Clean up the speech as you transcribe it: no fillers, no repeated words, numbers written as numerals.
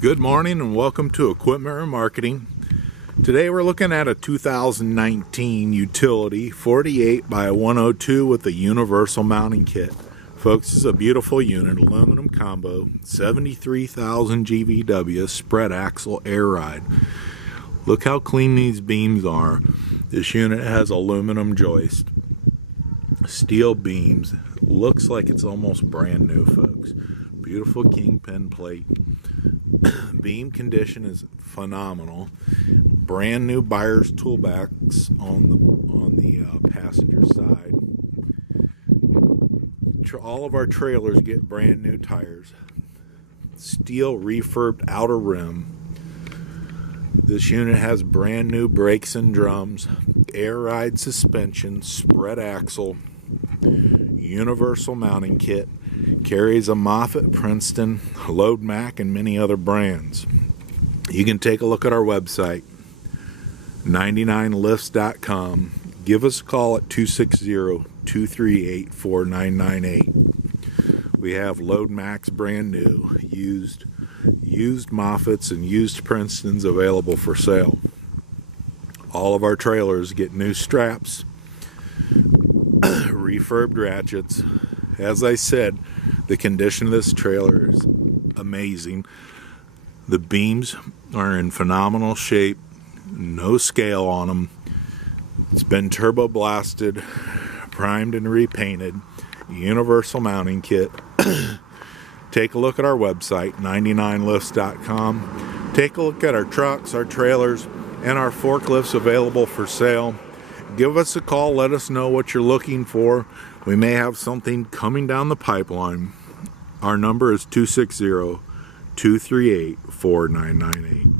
Good morning and welcome to Equipment Remarketing. Today we're looking at a 2019 utility 48 by 102 with a universal mounting kit. Folks, this is a beautiful unit, aluminum combo, 73,000 GVW, spread axle air ride. Look how clean these beams are. This unit has aluminum joist, steel beams. Looks like it's almost brand new, folks. Beautiful kingpin plate. Beam condition is phenomenal. Brand new buyer's toolbox on the passenger side. All of our trailers get brand new tires. Steel refurbed outer rim. This unit has brand new brakes and drums, air ride suspension, spread axle, universal mounting kit. Carries a Moffett, Princeton, Load Mac, and many other brands. You can take a look at our website, 99lifts.com. Give us a call at 260-238-4998. We have Load Macs brand new, used Moffetts and used Princetons available for sale. All of our trailers get new straps, refurbed ratchets. As I said, the condition of this trailer is amazing. The beams are in phenomenal shape, no scale on them. It's been turbo blasted, primed and repainted, universal mounting kit. Take a look at our website, 99lifts.com. Take a look at our trucks, our trailers, and our forklifts available for sale. Give us a call, let us know what you're looking for. We may have something coming down the pipeline. Our number is 260-238-4998.